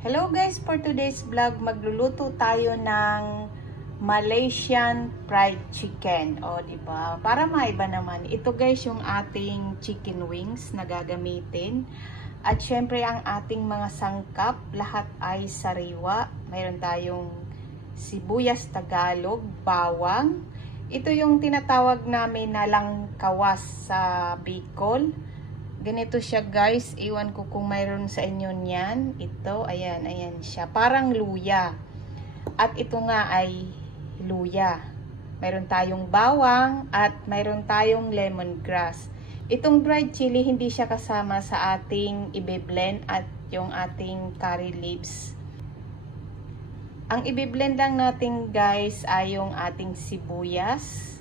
Hello guys, for today's vlog, magluluto tayo ng Malaysian fried chicken. O, diba? Para maiba naman. Ito guys, yung ating chicken wings na gagamitin. At syempre, ang ating mga sangkap, lahat ay sariwa. Mayroon tayong sibuyas Tagalog, bawang. Ito yung tinatawag namin na langkawas sa Bicol. Ganito siya guys, iwan ko kung mayroon sa inyo niyan. Ito, ayan, ayan siya. Parang luya. At ito nga ay luya. Mayroon tayong bawang at mayroon tayong lemongrass. Itong dried chili, hindi siya kasama sa ating ibe-blend at yung ating curry leaves. Ang ibe-blend lang natin guys ay yung ating sibuyas,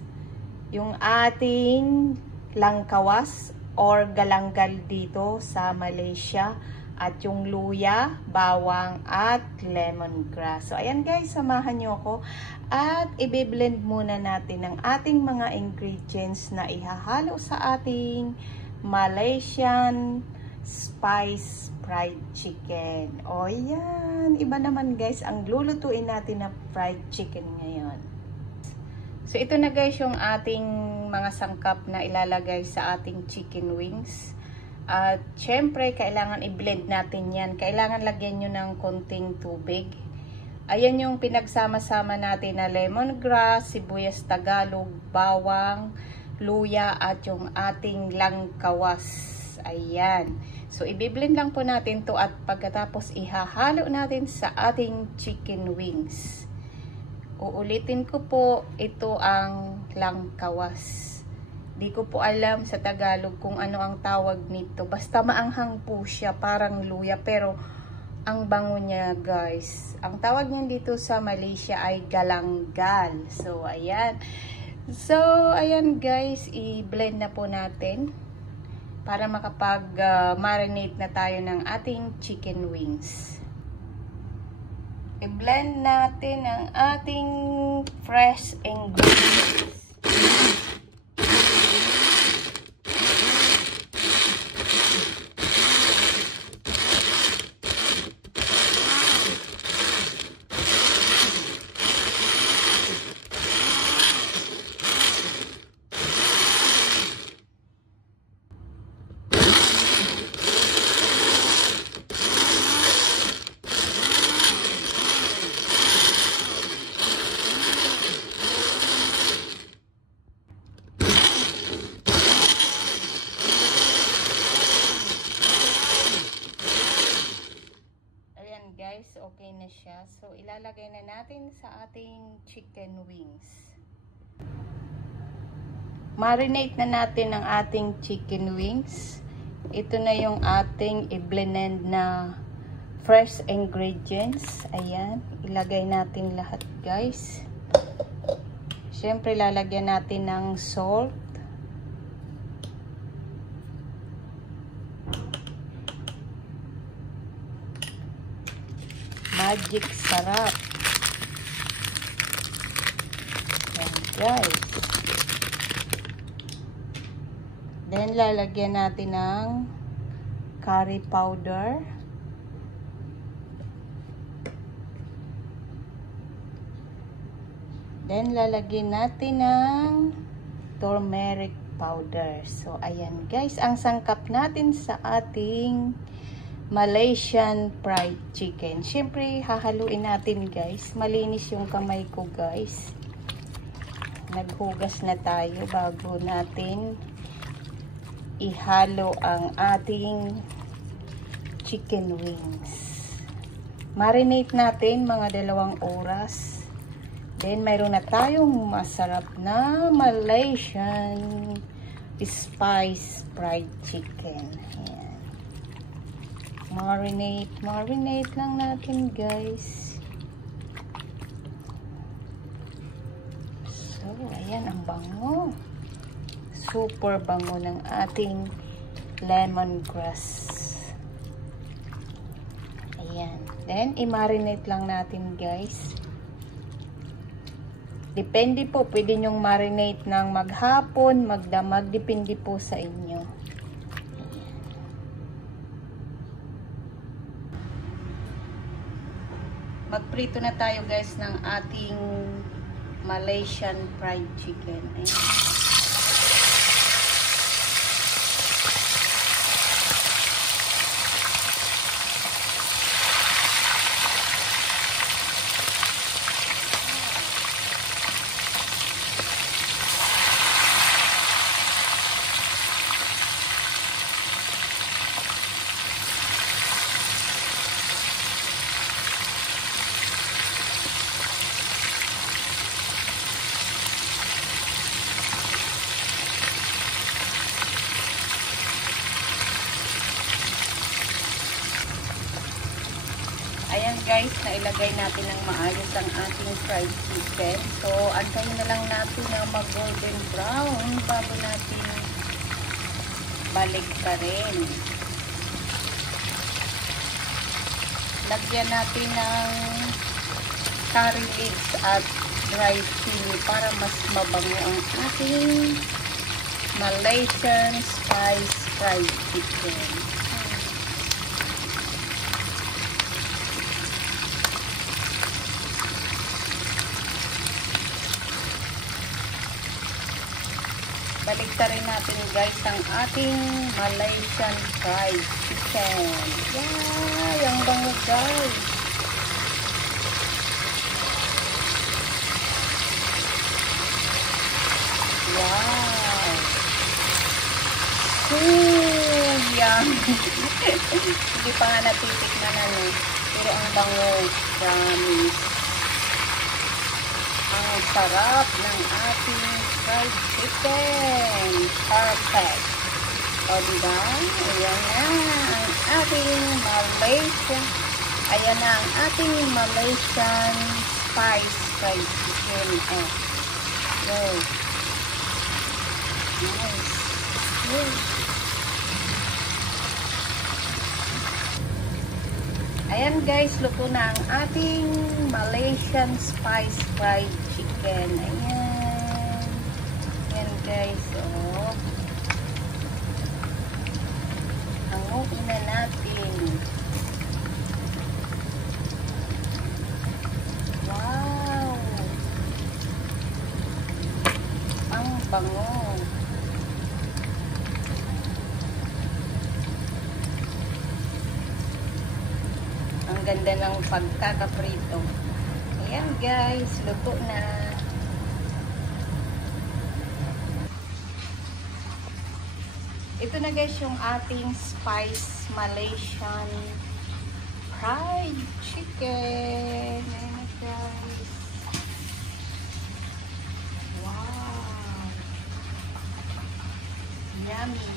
yung ating langkawas or galanggal dito sa Malaysia, at yung luya, bawang at lemongrass. So ayan guys, samahan nyo ako at i-blend muna natin ang ating mga ingredients na ihahalo sa ating Malaysian spice fried chicken. O yan, iba naman guys ang lulutuin natin na fried chicken ngayon. So ito na guys yung ating mga sangkap na ilalagay sa ating chicken wings. At syempre, kailangan i-blend natin yan. Kailangan lagyan nyo ng konting tubig. Ayan yung pinagsama-sama natin na lemongrass, sibuyas Tagalog, bawang, luya, at yung ating langkawas. Ayan. So, i-blend lang po natin to at pagkatapos ihahalo natin sa ating chicken wings. Uulitin ko po, ito ang langkawas. Di ko po alam sa Tagalog kung ano ang tawag nito. Basta maanghang po siya, parang luya. Pero ang bango niya guys. Ang tawag niya dito sa Malaysia ay galanggal. So ayan. So ayan guys, i-blend na po natin para makapag-marinate na tayo ng ating chicken wings. I-blend natin ang ating fresh ingredients. Guys, okay na siya. So, ilalagay na natin sa ating chicken wings. Marinate na natin ang ating chicken wings. Ito na yung ating i-blend na fresh ingredients. Ayan. Ilagay natin lahat guys. Siyempre, lalagyan natin ng salt. Magic sarap. Ayan guys. Then lalagyan natin ng curry powder. Then lalagyan natin ng turmeric powder. So ayan guys, ang sangkap natin sa ating Malaysian fried chicken. Siyempre, hahaluin natin guys. Malinis yung kamay ko guys. Naghugas na tayo bago natin ihalo ang ating chicken wings. Marinate natin mga 2 oras. Then, mayroon na tayong masarap na Malaysian spice fried chicken. Ayan. Marinate lang natin guys. So, ayan ang bango. Super bango ng ating lemongrass. Ayan. Then, i-marinate lang natin guys. Depende po, pwede nyong marinate ng maghapon, magdamag, depende po sa inyo. Magprito na tayo guys ng ating Malaysian fried chicken. Ayan. Ayan guys, nailagay natin ng maayos ang ating fried chicken. So, antayin na lang natin na mag-golden brown bago natin balik pa rin. Lagyan natin ng curry leaves at dry chili para mas mabango ang ating Malaysian spice fried chicken. Baliktarin natin guys ang ating Malaysian fried chicken. Yay! Ang bango guys. Wow! Yummy! Hindi pa nga natitikman ano. Pero ang bango. Promise. Ang sarap ng ating fried chicken. Perfect. O diba? Ayan na ang ating Malaysian. Ayan na ang ating Malaysian spice fried chicken. Oh. Wow. Nice. Wow. Ayan guys, luto na ang ating Malaysian spice fried chicken. Ayan. Ayan guys, oh. Hanguin na natin. Wow! Ang bango. Ang ganda ng pagkakaprito. Ayan guys, luto na. Ito na guys yung ating spice Malaysian fried chicken. Ayan guys. Wow! Yummy!